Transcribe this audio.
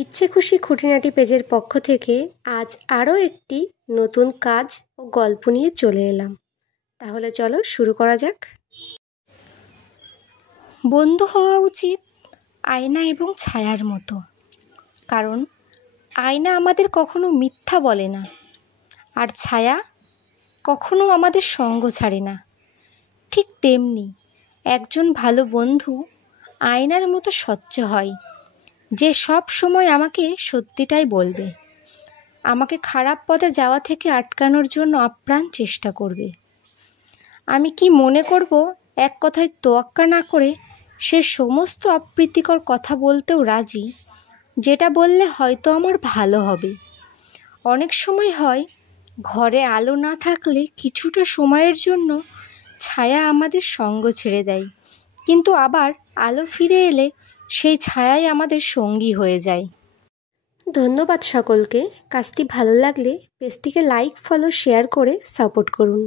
ইচ্ছে খুশি খুঁটিনাটি পেজের পক্ষ থেকে আজ আরও একটি নতুন কাজ ও গল্প নিয়ে চলে এলাম। তাহলে চলো শুরু করা যাক। বন্ধু হওয়া উচিত আয়না এবং ছায়ার মতো, কারণ আয়না আমাদের কখনো মিথ্যা বলে না, আর ছায়া কখনো আমাদের সঙ্গ ছাড়ে না। ঠিক তেমনি একজন ভালো বন্ধু আয়নার মতো স্বচ্ছ হয়, যে সব সময় আমাকে সত্যিটাই বলবে, আমাকে খারাপ পথে যাওয়া থেকে আটকানোর জন্য আপ্রাণ চেষ্টা করবে। আমি কি মনে করব এক কথায় তোয়াক্কা না করে সে সমস্ত অপ্রীতিকর কথা বলতেও রাজি, যেটা বললে হয়তো আমার ভালো হবে। অনেক সময় হয়, ঘরে আলো না থাকলে কিছুটা সময়ের জন্য ছায়া আমাদের সঙ্গ ছেড়ে দেয়, কিন্তু আবার আলো ফিরে এলে সেই ছায়াই আমাদের সঙ্গী হয়ে যায়। ধন্যবাদ সকলকে। কাজটি ভালো লাগলে পেজটিকে লাইক, ফলো, শেয়ার করে সাপোর্ট করুন।